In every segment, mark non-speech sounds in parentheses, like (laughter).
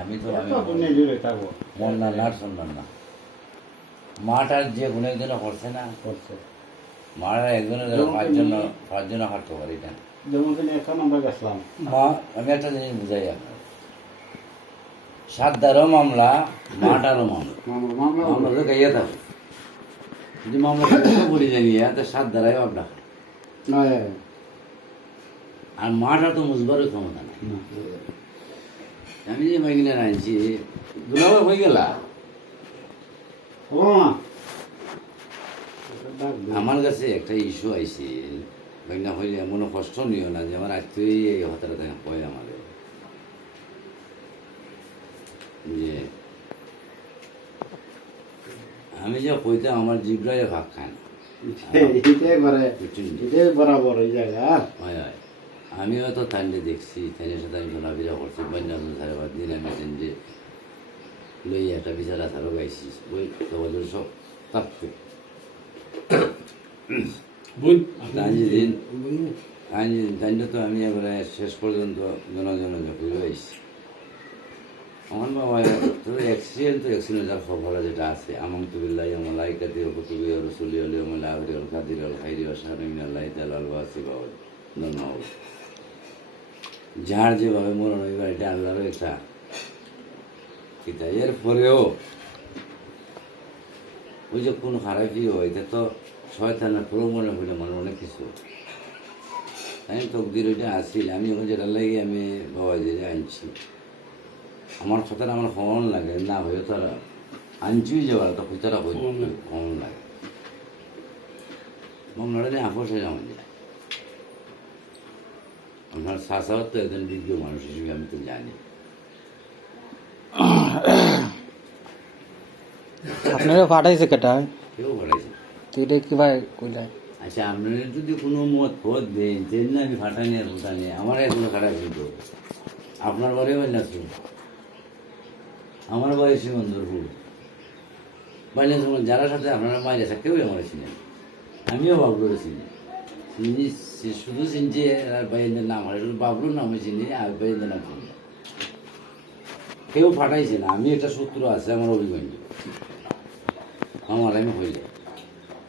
আমি তো আমি তো নিয়ে মন না না শুনলাম না। মাটার যে কোনো একজনে করছে না। করছে। মারা একজনে পাঁচজন পাঁচজনে হাঁটতে পারি না। যেমন এখন আমরা গেছিলাম মা আমি একটা জিনিস বুঝাই আপনার সাতদারও মামলা মাটারও মামলা। মামলা মামলা মামলা তো গাইয়া থাকো যদি মামলা বলি জানি তো সাত দ্বারাই আপনার আর মাটা তো মুজবারও ক্ষমতা নাই। আমি যে মাইকিনা আনছি দুলাভ হয়ে গেলা? ও আমার কাছে একটা ইস্যু আইছে বাইনা হইলে মনে কষ্ট নিও না যে আমার আজকেই এই হতাটা দেখা কয় আমাদের যে আমি যে কইতাম আমার জিব্রাই ভাগ খায় না। এটাই করে এটাই বরাবর এই জায়গা। হয় হয়। আমিও তো থানলে দেখছি থানের সাথে আমি চলাফেরা করছি বন্যা সারা বার দিন আমি যে লই একটা বিচারা সারও গাইছি। ওই তোমাদের সব আজ দিন তাইলে তো আমি এবারে শেষ পর্যন্ত জনজন আইছি আমার বাবা তো অ্যাক্সিডেন্ট তো অ্যাক্সিডেন্ট যার খবর যেটা আছে আমন তুবিল্লাহ মালাই কাদির কুতুবি রসুলি আলী মালা আহরি আল কাদির আল খাইরি আল শাহরিম আল্লাহ তাল আল বাবা ধন্যবাদ যার যেভাবে মরণ হইবার এটা আল্লাহরও একটা কিতা এর পরেও ওই যে কোন খারাপই হয় এটা তো শয়তানের প্রমণে হইলে মানে অনেক কিছু। আমি তকদির ওইটা আসছিল আমি ওখানে যেটা লাগে আমি বাবা যে আনছি। আমার কথাটা আমার কমন লাগে না হয়ে তো আনছি যাওয়ার তো কথাটা কমন লাগে। মামলাটা নিয়ে আপোষ হয়ে যাওয়া যায় আপনার শাসাও তো একজন বিজ্ঞ মানুষ হিসেবে আমি তো জানি। আপনারা পাঠাইছে কেটা? কেউ বলেছে তো এটা কিবা কইলা? আচ্ছা আপনারা যদি কোনো মত পথ দেন যেন না আমি ফাটানি আর ফাটানি আমার এগুলো খারাপ কিন্তু আপনার বাড়ি বাইলাসপুর আমার বাড়ি সিমন্দরপুর বাইলাসপুর যারা সাথে আপনারা মাইলে আছে কেউই আমার চিনেন আমিও বাবলুরে চিনি শুধু চিনছি বাইন্দের নাম হয় বাবলুর নামে চিনি আর বাইন্দের নাম চিনি কেউ ফাটাইছে না আমি একটা সূত্র আছে আমার অভিমানী আমার আমি হইলে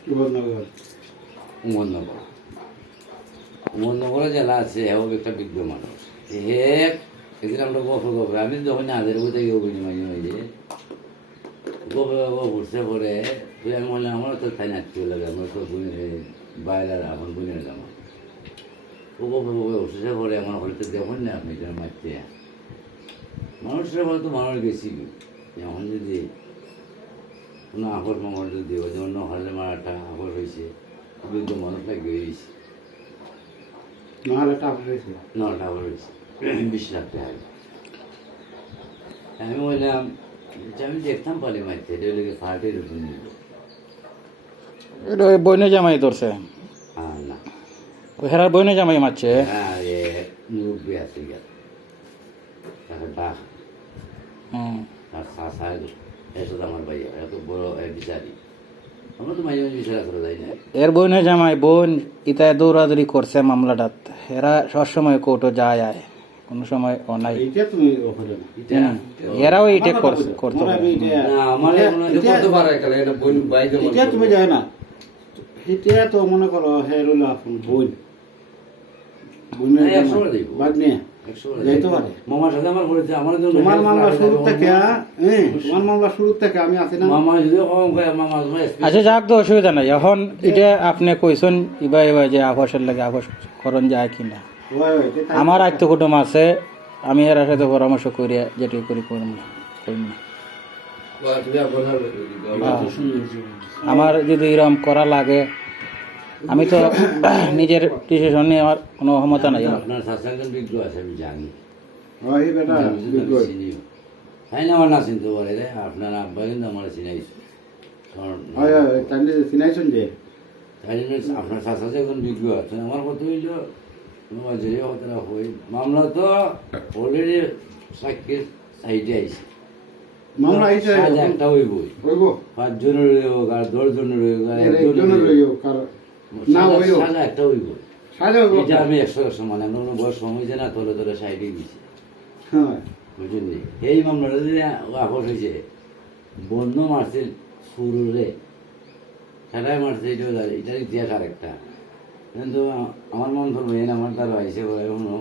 কি বদনগর উমরনগর জেলা আছে হেও একটা বিজ্ঞ মানুষ হে একদিন আমরা গল্প গল্প আমি যখন আদের বইতে গিয়ে বুঝি মাঝে মাঝে গল্প ঘুরছে পরে তুই আমি বললাম আমার তো তাই নাচতে লাগে আমার তো বাইরের এখন বুঝে না আমার ও গল্প গল্প উঠছে পরে আমার হয়তো দেখুন না আপনি এটা মারতে। মানুষের বলতো মানুষ গেছি এখন যদি কোনো আকর মামর যদি ওই যে অন্য হলে মারাটা আকর হয়েছে বিজ্ঞ মানুষ লাগিয়ে হয়েছে। নাহলে টাকা হয়েছে? নটা আকর হয়েছে। বিশ লাখ টাকা। আমি বললাম আমি দেখতাম পালি মারতে এটা ফাটের উপর নিল এটা ওই বইনে জামাই ধরছে না ওই হেরার বইনে জামাই মারছে হ্যাঁ এ মুরব্বী আছে গেল হুম। আর শাসা এসে আমার ভাইয়া এত বড় বিচারি আমরা তো মাঝে মাঝে বিচারা করে যাই না এর বইনে জামাই বোন ইতায় দৌড়াদৌড়ি করছে মামলাটাত এরা সবসময় কোর্টও যায় আয় কোনো সময় ও নাই এইটা তুমি ওখানে না এটা এরাও করছে করতে পারে না আমার এটা- করতে পারে এটা বই বাইরে এটা তুমি যায় না তো মনে করো হে রইল আপন বোন তোমার মামলা শুরু থেকে তোমার মামলা শুরু থেকে আমি আছি না। আচ্ছা যাক তো অসুবিধা নাই। এখন এটা আপনি কইছেন ইবা ইবা যে আবাসের লাগে আবাস করণ যায় কিনা আমার আত্ম কুটুম আছে আমি এর সাথে পরামর্শ করি যেটি করি করুন করুন আমার যদি এরকম করা লাগে আমি তো (coughs) নিজের ডিসিশন নিয়ে আমার কোনো ক্ষমতা নাই। আপনার শাসনজন বিজ্ঞ আছে আমি জানি। তাই না আমার না চিনতে পারে রে। আপনার আব্বা কিন্তু আমার চিনাইছে। ওই, ওই, চিনাইছেন যে? আপনার শাসা একজন বিজ্ঞ আছেন আমার কথা হইল মামলা তো অলরেডি সাক্ষীর সাইডে আইছে। মামলা সাজা একটা হইব? পাঁচ জনের হোক আর দশ জনের হোক আর একজনের একজনের হোক। রইব কার না হইব সাজা একটা হইব সাজা হইব? এটা আমি একশো একশো মানে আমরা কোনো বয়স কম হয়েছে না তোলে তোলে সাইডে দিছি। হ্যাঁ। বুঝলেন এই মামলাটা যে আপস হয়েছে বন্য মারছে সেটাই মারছে এটা এটার ইতিহাস আরেকটা। কিন্তু আমার মন ধরবো আমার তার আইসে বলে শুনো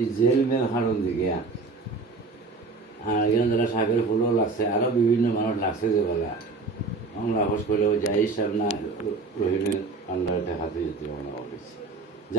এই জেল মেল হারণ দিকে আর এখানে যারা সাগরের ফুলও লাগছে আরও বিভিন্ন মানুষ লাগছে যে বলা আমরা আপস করে যাই সার না, রহিমের আন্ডারে হাতে যেতে আমরা অফিস